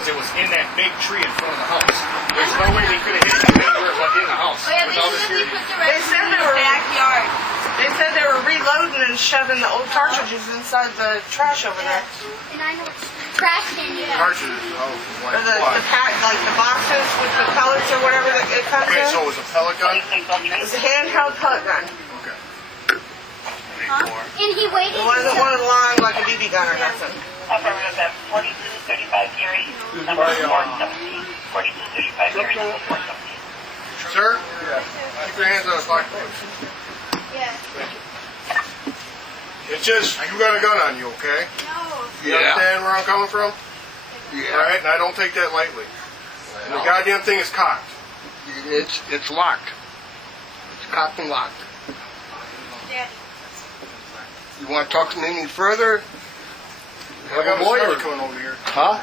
It was in that big tree in front of the house. There's no way they could have hit it anywhere but in the house. Oh, yeah, they usually put the rest in the backyard. They said they were reloading and shoving the old cartridges inside the trash over there. And I know it's trash can, yeah. Cartridges, Or the pack, like the boxes with the pellets or whatever that it comes Okay, in. so it was a pellet gun? It was a handheld pellet gun. Okay. Huh? And he waited. It wasn't one long like a BB gun or nothing. Affirmative, 4235 Gary, number 417. 4235 Gary, number 417. Sir? Yeah. Keep your hands on the clock, please. Yeah. It's just, you got a gun on you, okay? No. You understand where I'm coming from? Yeah. Alright, and I don't take that lightly. And the goddamn thing is cocked. It's locked. It's cocked and locked. Yeah. You want to talk to me any further? I got a lawyer coming over here. Huh?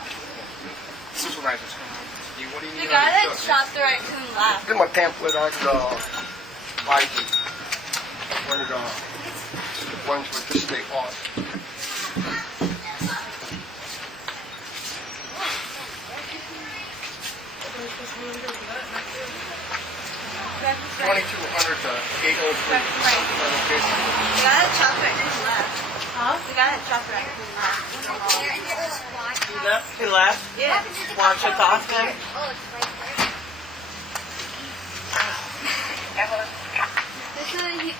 Supervisor's coming over. What do you The need? guy that shot the raccoon left. Give my pamphlet on the Biden. Ones with the state laws. 2200 to 803. Right. The guy that shot the raccoon left. Huh? The guy that shot the raccoon left. He left? He left? Yeah. Watch it off then? This is he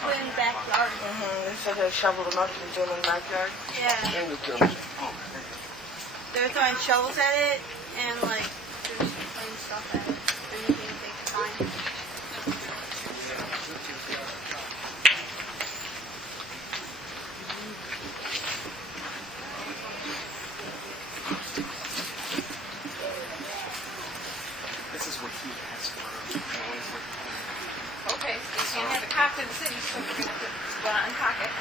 put in the backyard. They said they shoveled them up and doing it in the backyard. Yeah. And the terms. They're throwing shovels at it and like there's throwing stuff at it. Anything they can find. This is what he asked for. Okay, so you can't have it cocked in the city, so you're going to have to go out and cock it.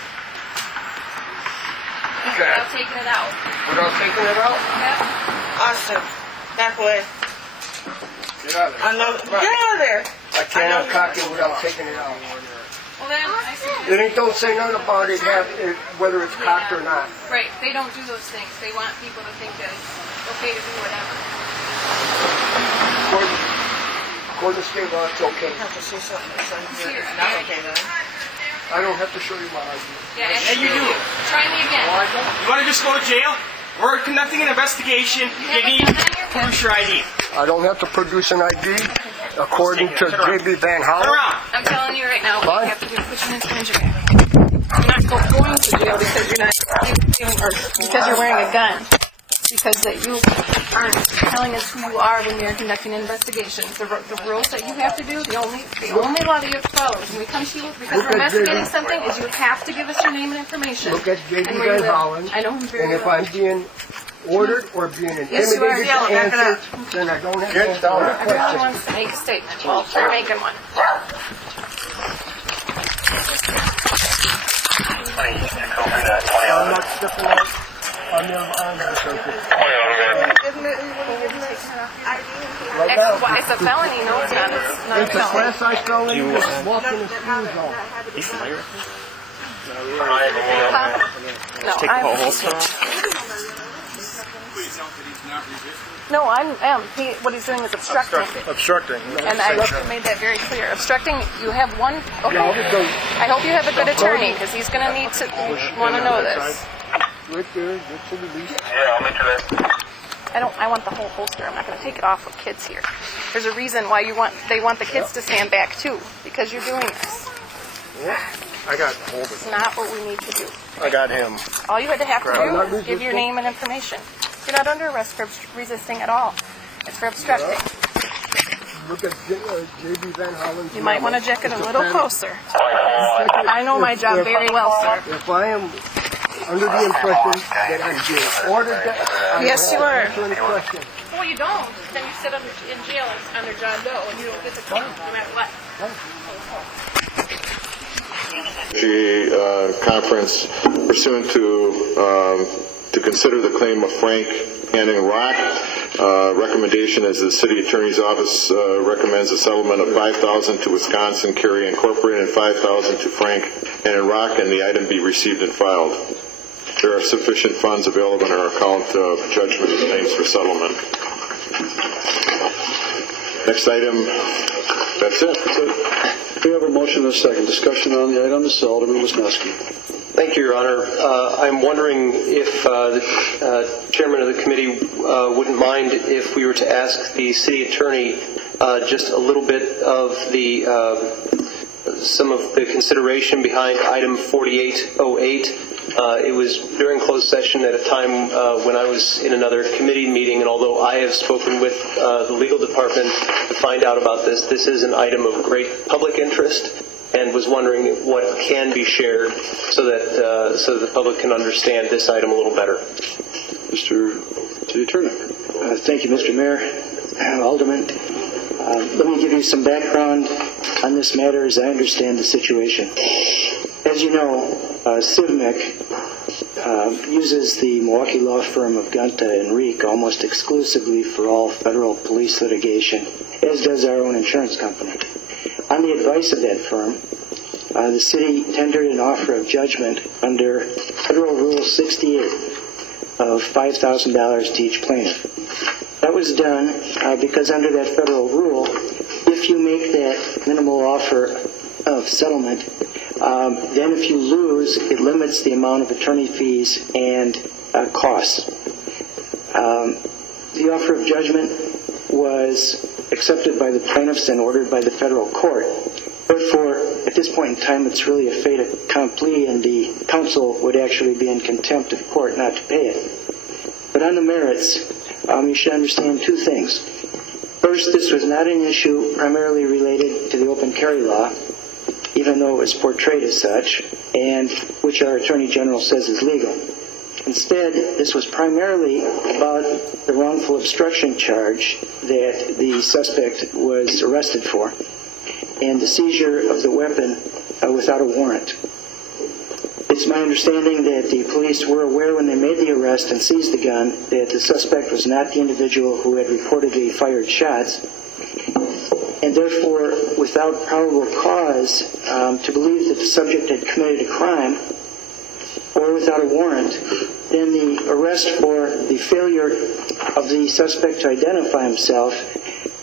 Okay. Without taking it out. Without taking it out? Yep. Austin, back away. Get out of there. I know. Get out of there. I cannot cock it without taking it out. Well then, I see. It don't say nothing about it, whether it's cocked or not. Right, they don't do those things. They want people to think that it's okay to do whatever. According to state law, it's okay. I have to see something that's Here. not okay then. I don't have to show you my ID. Yeah, Yeah, you do. Try me again. You want to just go to jail? We're conducting an investigation. You need to produce your ID. I don't have to produce an ID, according to J.B. Van Turn Hollen. around. I'm telling you right now, what Fine. you have to do is put your information back. You're not going to jail because you're not doing, or because you're wearing a gun. Because that you aren't telling us who you are when you're conducting investigations. The rules that you have to do, the only law that you have to follow is when we come to you because we're investigating something is you have to give us your name and information. Look at J.B. And where you Van live. Hollen. I know him very And if well. I'm being ordered or being Yes, you are. intimidated to Yeah, back it answer, up. then I don't have to answer all the Everyone questions. wants to make a statement. Well, you're making one. I'm not stepping out. I'm on the surface. Right now, It's a felony, no, it's not. It's not a it's a felony. class size felony. Just walking the school zone. No, what he's doing is obstructing. Obstructing. And I made that very clear. Obstructing, you have one, okay. Yeah, because I hope you have a good attorney, because he's going to need to want to know this. right there, that's the release. I want the whole holster. I'm not going to take it off with kids here. There's a reason why they want the kids to stand back too, because you're doing this. I got hold of It's it. not what we need to do. I got him. All you had to have to I'm not do is give your resisting. name and information. You're not under arrest for resisting at all. It's for obstructing. Look at J.B. Van Hollen's You might want to check it a It's little pen. closer. I know my job very well, sir. If I am under the impression that I'm being ordered that, I Yes, you don't are. answer any questions. Well, you don't. Then you sit in jail under John Doe, and you don't get to come no matter what. Conference pursuant to consider the claim of Frank HannonRock. Recommendation is the City Attorney's Office recommends a settlement of $5,000 to Wisconsin Carry Incorporated and $5,000 to Frank HannonRock, and the item be received and filed. there are sufficient funds available in our account of judgment and claims for settlement. Next item, that's it. We have a motion and a second. Discussion on the items. Alderman Wisniewski. Thank you, Your Honor. I'm wondering if the chairman of the committee wouldn't mind if we were to ask the city attorney just a little bit of some of the consideration behind item 4808. It was during closed session at a time when I was in another committee meeting, and although I have spoken with the legal department to find out about this, this is an item of great public interest, and was wondering what can be shared so that the public can understand this item a little better. Mr. City Attorney. Thank you, Mr. Mayor, Alderman. Let me give you some background on this matter as I understand the situation. As you know, CIVMIC uses the Milwaukee law firm of Gunta and Reek almost exclusively for all federal police litigation, as does our own insurance company. On the advice of that firm, the city tendered an offer of judgment under Federal Rule 68 of $5,000 to each plaintiff. That was done because under that federal rule, if you make that minimal offer of settlement, then if you lose, it limits the amount of attorney fees and costs. The offer of judgment was accepted by the plaintiffs and ordered by the federal court. Therefore, at this point in time, it's really a fait accompli, and the council would actually be in contempt of court not to pay it. But on the merits, you should understand two things. First, this was not an issue primarily related to the open carry law, even though it was portrayed as such, and which our Attorney General says is legal. Instead, this was primarily about the wrongful obstruction charge that the suspect was arrested for, and the seizure of the weapon without a warrant. It's my understanding that the police were aware when they made the arrest and seized the gun that the suspect was not the individual who had reportedly fired shots, and therefore, without probable cause to believe that the subject had committed a crime, or without a warrant, then the arrest for the failure of the suspect to identify himself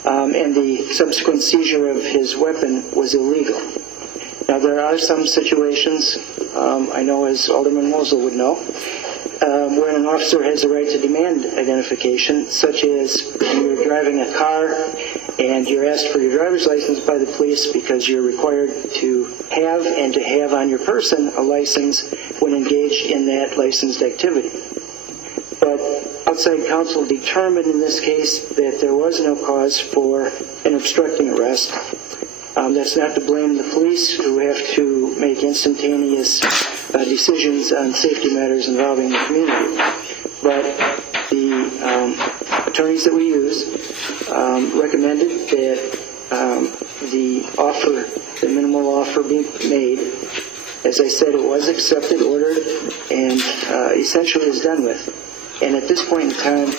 and the subsequent seizure of his weapon was illegal. Now, there are some situations, I know as Alderman Mosel would know, where an officer has a right to demand identification, such as when you're driving a car and you're asked for your driver's license by the police because you're required to have and to have on your person a license when engaged in that licensed activity. But outside counsel determined in this case that there was no cause for an obstructing arrest. That's not to blame the police, who have to make instantaneous decisions on safety matters involving the community. But the attorneys that we use recommended that the minimal offer be made. As I said, it was accepted, ordered, and essentially is done with. And at this point in time,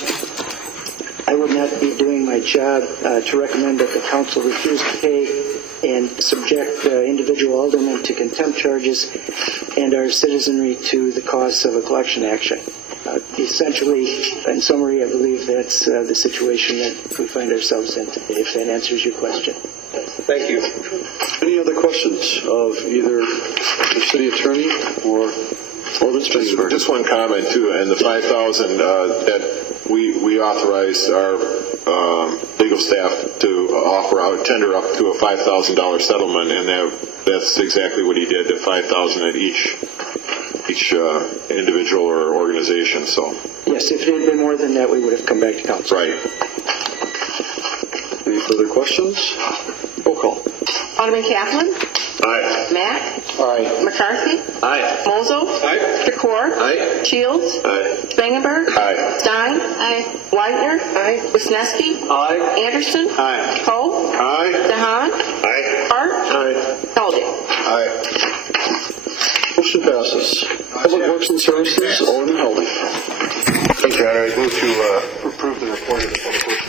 I would not be doing my job to recommend that the council refuse to pay and subject individual aldermen to contempt charges and our citizenry to the costs of a collection action. Essentially, in summary, I believe that's the situation that we find ourselves in today, if that answers your question. Thank you. Any other questions of either the city attorney or Alderman Spencer? Just one comment too, and the 5,000 that we authorized our legal staff to tender up to a $5,000 settlement, and that's exactly what he did. The 5,000 at each individual or organization. So yes, if it had been more than that, we would have come back to council. right. Any further questions? Roll call. Alderman Kaplan. Aye. Mack. Aye. McCarthy. Aye. Mosel. Aye. DeCore. Aye. Shields. Aye. Spangenberg. Aye. Stein. Aye. Widener. Aye. Wisniewski. Aye. Anderson. Aye. Poe. Aye. DeHaan. Aye. Hart. Aye. Elder. Aye. Motion passes. Public Works and Services, Alderman Helby. Thank you, Your Honor. I move to approve the report of the Public Works